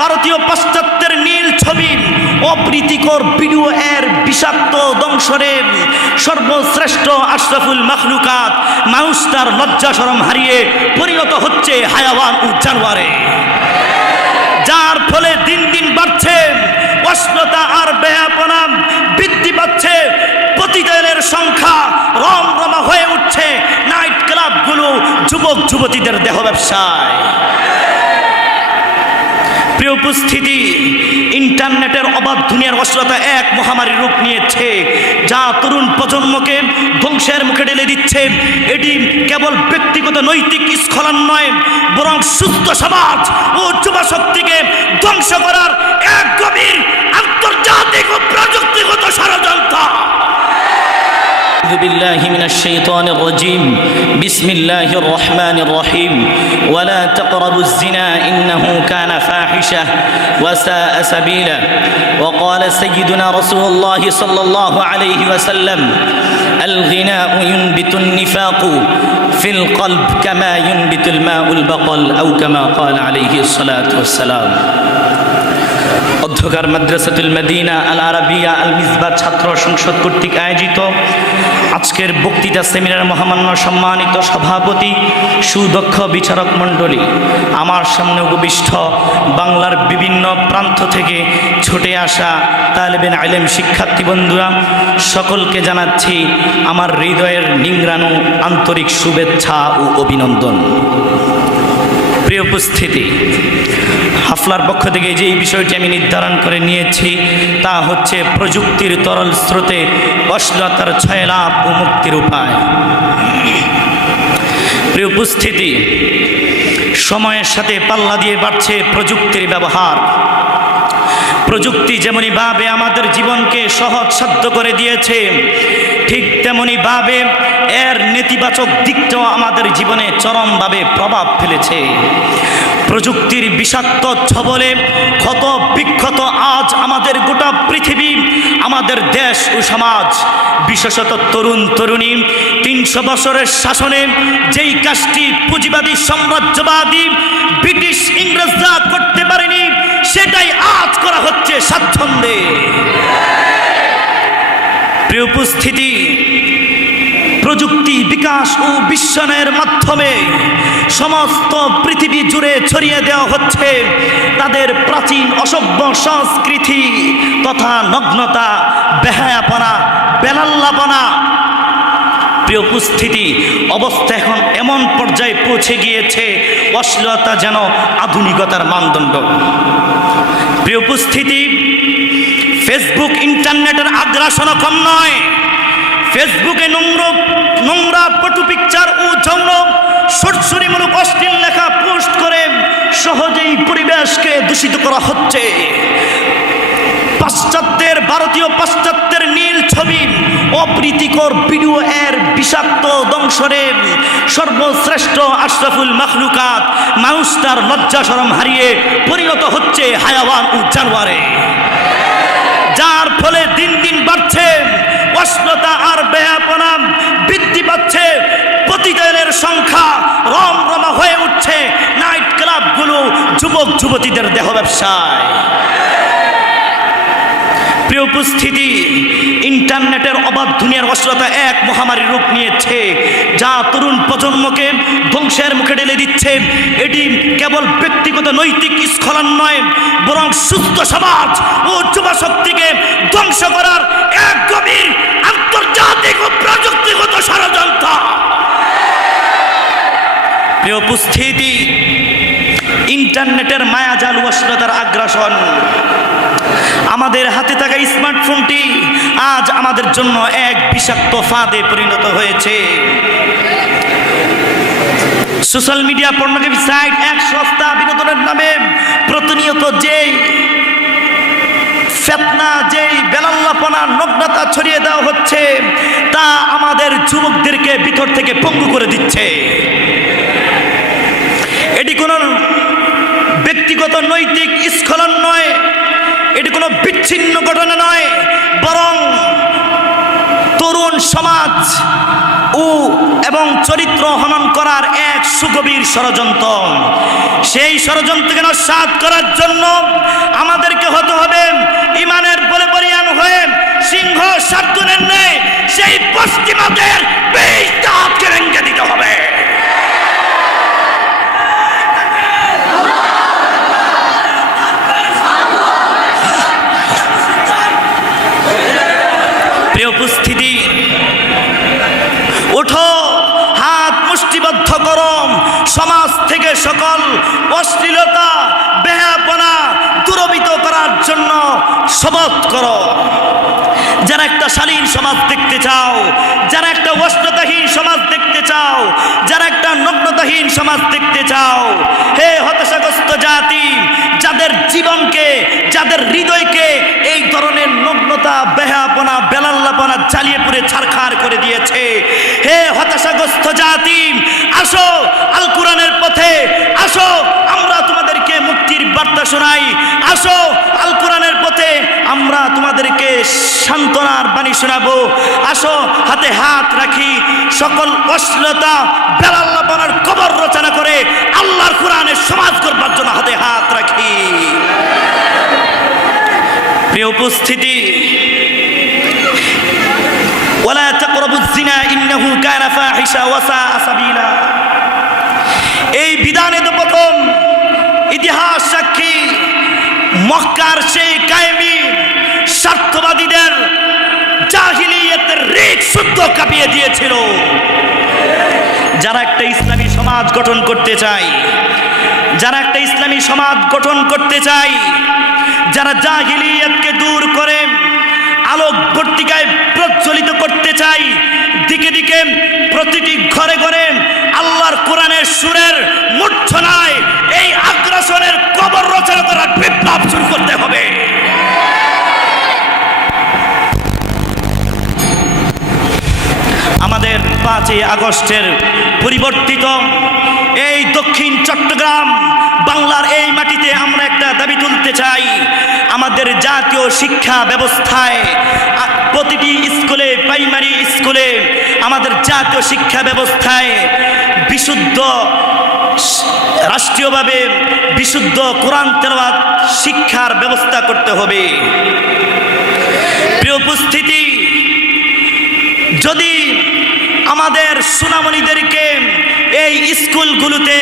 ভারতীয় পাশ্চাত্যের নীল ছবি, অপ্রীতিকর ভিডিও এর বিষাক্ত দংশনে সর্বশ্রেষ্ঠ আশরাফুল মাখলুকাত মানুষ তার লজ্জা শরম হারিয়ে পরিণত হচ্ছে হায়াওয়ান ও জানোয়ারে, যার ফলে দিন দিন বাড়ছে অশ্লীলতা আর বেহায়াপনা, বৃদ্ধি পাচ্ছে পতিতাদের সংখ্যা, রমরমা হয়ে উঠছে নাইট ক্লাবগুলো যুবক যুবতীদের দেহ ব্যবসায়। প্রিয় উপস্থিতি, ইন্টারনেটের অবাধ দুনিয়ার অশ্লীলতা এক মহামারী রূপ নিয়েছে, যা তরুণ প্রজন্মকে ধ্বংসের মুখে ঠেলে দিচ্ছে। এটি কেবল ব্যক্তিগত নৈতিক স্খলন নয়, বরং সুস্থ সমাজ ও যুবা শক্তিকে ধ্বংস করার এক গভীর আন্তর্জাতিক ও প্রযুক্তিগত ষড়যন্ত্র। أعوذ بالله من الشيطان الرجيم بسم الله الرحمن الرحيم ولا تقربوا الزنا إنه كان فاحشة وساء سبيلا وقال سيدنا رسول الله صلى الله عليه وسلم الغناء ينبت النفاق في القلب كما ينبت الماء البقل أو كما قال عليه الصلاة والسلام। অধ্যকার মাদ্রাসাতুল মদিনা আল আরাবিয়া আল মিসবাহ ছাত্র সংসদ কর্তৃক আয়োজিত আজকের বক্তৃতা সেমিনার মহামান্য সম্মানিত সভাপতি, সুদক্ষ বিচারক মণ্ডলী, আমার সামনে উপবিষ্ট বাংলার বিভিন্ন প্রান্ত থেকে ছুটে আসা তালেবে ইলম শিক্ষার্থী বন্ধুরা, সকলকে জানাচ্ছি আমার হৃদয়ের নিংড়ানো আন্তরিক শুভেচ্ছা ও অভিনন্দন। প্রিয় উপস্থিতি, হাফলার পক্ষ থেকে যেই বিষয়টি আমি নির্ধারণ করে নিয়েছি তা হচ্ছে প্রযুক্তির তরল স্রোতে অশ্লীলতার ছয়লাভ ও মুক্তির উপায়। প্রিয় উপস্থিতি, সময়ের সাথে পাল্লা দিয়ে বাড়ছে প্রযুক্তির ব্যবহার। প্রযুক্তি যেমনিভাবে আমাদের জীবনকে সহজসাধ্য করে দিয়েছে, ঠিক তেমনিভাবে এর নেতিবাচক দিকটাও আমাদের জীবনে চরমভাবে প্রভাব ফেলেছে। প্রযুক্তির বিষাক্ত ছবলে ক্ষত বিক্ষত আজ আমাদের গোটা পৃথিবী, আমাদের দেশ ও সমাজ, বিশেষত তরুণ তরুণী 300 বছরের শাসনে যেই কাজটি পুঁজিবাদী সাম্রাজ্যবাদী ব্রিটিশ ইংরেজরা করতে পারেনি, সেটাই আজ করা হচ্ছে স্বাচ্ছন্দ্যে। প্রিয় উপস্থিতি, প্রযুক্তি বিকাশ ও বিশ্বায়নের মাধ্যমে সমস্ত পৃথিবী জুড়ে ছড়িয়ে দেওয়া হচ্ছে তাদের প্রাচীন অসভ্য সংস্কৃতি তথা নগ্নতা, বেহায়াপনা, বেলাল্লাপনা। প্রিয় উপস্থিতি, অবস্থা এখন এমন পর্যায়ে পৌঁছে গিয়েছে অশ্লীলতা যেন আধুনিকতার মানদণ্ড। প্রিয় উপস্থিতি, ফেসবুক ইন্টারনেটের আগ্রাসনও কম নয়। ফেসবুকে নোংরা পটু পিকচার ও যৌন সরসরিমূলক অশ্লীল লেখা পোস্ট করে সহজেই পরিবেশকে দূষিত করা হচ্ছে। ভারতীয় পাশ্চাত্যের নীল ছবি, অপ্রীতিকর ভিডিও এর বিষাক্ত দংশনে সর্বশ্রেষ্ঠ আশরাফুল মাখলুকাত মানুষ তার লজ্জা শরম হারিয়ে পরিণত হচ্ছে হায়াওয়ান ও জানোয়ারে, যার ফলে দিন দিন বাড়ছে অশ্লীলতা আর বেহায়াপনা, বৃদ্ধি পাচ্ছে পতিতাদের সংখ্যা, রমরমা হয়ে উঠছে নাইট ক্লাবগুলো যুবক যুবতীদের দেহ ব্যবসায়। প্রিয় উপস্থিতি, ইন্টারনেটের অবাধ দুনিয়ার অশ্লীলতা এক মহামারী রূপ নিয়েছে, যা তরুণ প্রজন্মকে ধ্বংসের মুখে ঠেলে দিচ্ছে। এটি কেবল ব্যক্তিগত নৈতিক স্খলন নয়, বরং সুস্থ সমাজ ও যুবা শক্তিকে ধ্বংস করার এক গভীর আন্তর্জাতিক ও প্রযুক্তিগত ষড়যন্ত্র। প্রিয় উপস্থিতি, ইন্টারনেটের মায়াজাল ও অশ্লীলতার আগ্রাসন। আমাদের হাতে থাকা স্মার্টফোনটি আজ আমাদের জন্য এক বিষাক্ত ফাঁদে পরিণত হয়েছে। সোশ্যাল মিডিয়া, পর্নোগ্রাফি সাইট, এক সস্তা বিনোদনের নামে প্রতিনিয়ত যেই ফেতনা, যেই বেলাল্লাপনা, নগ্নতা ছড়িয়ে দেওয়া হচ্ছে তা আমাদের যুবকদেরকে ভিতর থেকে পঙ্গু করে দিচ্ছে। এটি কোনো ব্যক্তিগত নৈতিক স্খলন নয়, এটি কোনো বিচ্ছিন্ন ঘটনা নয়, বরং তরুণ সমাজ ও এবং চরিত্র হনন করার এক সুগভীর ষড়যন্ত্র। সেই ষড়যন্ত্রকে নস্যাৎ করার জন্য আমাদেরকে হতে হবে ইমানের বলে বলিয়ান হয়ে সিংহ শার্দুলের নেই সেই পশ্চিমাদের বিষ দাঁতকে ভেঙে দিতে হবে। প্রিয় উপস্থিতি, ওঠো, হাত মুষ্টিবদ্ধ করো, সমাজ থেকে সকল অশ্লীলতা বেহায়াপনা দূরীভূত করার জন্য শপথ করো। যারা একটা শালীন সমাজ দেখতে চাও, যারা একটা অশ্লীলতাহীন সমাজ দেখতে চাও, যারা একটা নগ্নতাহীন সমাজ দেখতে চাও, হে হতাশাগ্রস্ত জাতি, যাদের জীবনকে, যাদের হৃদয়কে এই ধরনের নগ্নতা বেহায়াপনা বেলাল্লাপনা জ্বালিয়ে পুড়ে ছারখার করে দিয়েছে, হে হতাশাগ্রস্ত জাতি, আসো আল কোরআনের পথে, আসো আমরা তোমাদেরকে মুক্তির বার্তা শোনাই, আসো আল কোরআনের পথে আমরা তোমাদেরকে সান্ত্বনার বাণী শোনাবো, আসো হাতে হাত রাখি, সকল অশ্লীলতা বেলাল্লাপনার কবর রচনা করে আল্লাহর কোরআনের সমাজ করবার জন্য হাতে হাত রাখি। প্রিয় উপস্থিতি, ওয়ালা তাকরাবুজ জিনা ইন্নাহু কানা ফাহিশা ওয়া সাআ সাবিলা, এই বিধানে তো প্রথম ইতিহাস সাক্ষী মক্কার সেই কায়েমি স্বার্থবাদীদের জাহিলিয়াতের রিক শুদ্ধ কাঁপিয়ে দিয়েছিল। যারা একটা ইসলামী সমাজ গঠন করতে চায়, যারা একটা ইসলামী সমাজ গঠন করতে চায়, যারা জাহিলিয়াতকে দূর করে আলোক বর্তিকায় প্রজ্বলিত করতে চায়, দিকে দিকে প্রতিটি ঘরে ঘরে আল্লাহর কোরআনের সুরের মূর্ছনায় এই আগ্রাসনের কবর রচনা করার বিপ্লব শুরু করতে হবে। আমাদের 5ই আগস্টের পরিবর্তিত এই দক্ষিণ চট্টগ্রাম বাংলার এই মাটিতে আমরা একটা দাবি তুলতে চাই। আমাদের জাতীয় শিক্ষা ব্যবস্থায় প্রতিটি স্কুলে, প্রাইমারি স্কুলে, আমাদের জাতীয় শিক্ষা ব্যবস্থায় বিশুদ্ধ, রাষ্ট্রীয়ভাবে বিশুদ্ধ কোরআন তেলাওয়াত শিক্ষার ব্যবস্থা করতে হবে। প্রিয় উপস্থিতি, যদি আমাদের সোনামণিদেরকে এই স্কুলগুলোতে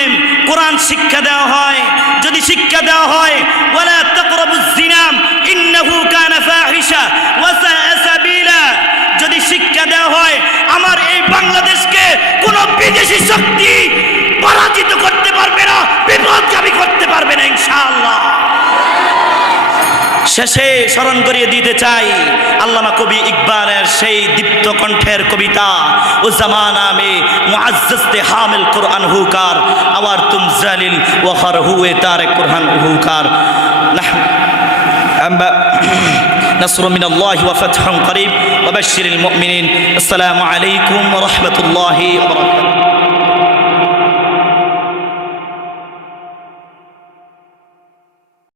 কোরআন শিক্ষা দেওয়া হয়, যদি শিক্ষা দেওয়া হয় ওয়ালা তাকরাবুজ জিনা ইন্নাহু কানা ফাহিশা ওয়া সাআ সাবিলা, যদি শিক্ষা দেওয়া হয়, আমার এই বাংলাদেশকে কোনো বিদেশি শক্তি পরাজিত করতে পারবে না, বিপদগামী করতে পারবে না ইনশাআল্লাহ। শেষে স্মরণ করিয়ে দিতে চাই আল্লামা কবি ইকবালের সেই দীপ্ত কণ্ঠের কবিতা, ও জামানা মে মুআজ্জাজ তে হামিল কুরআন হুকার, আওয়ার তুম জালিল ওয়া হর হুয়ে তারে কুরআন হুকার, نصر من الله وفتح قريب وبشر المؤمنين. السلام عليكم ورحمة الله وبركاته.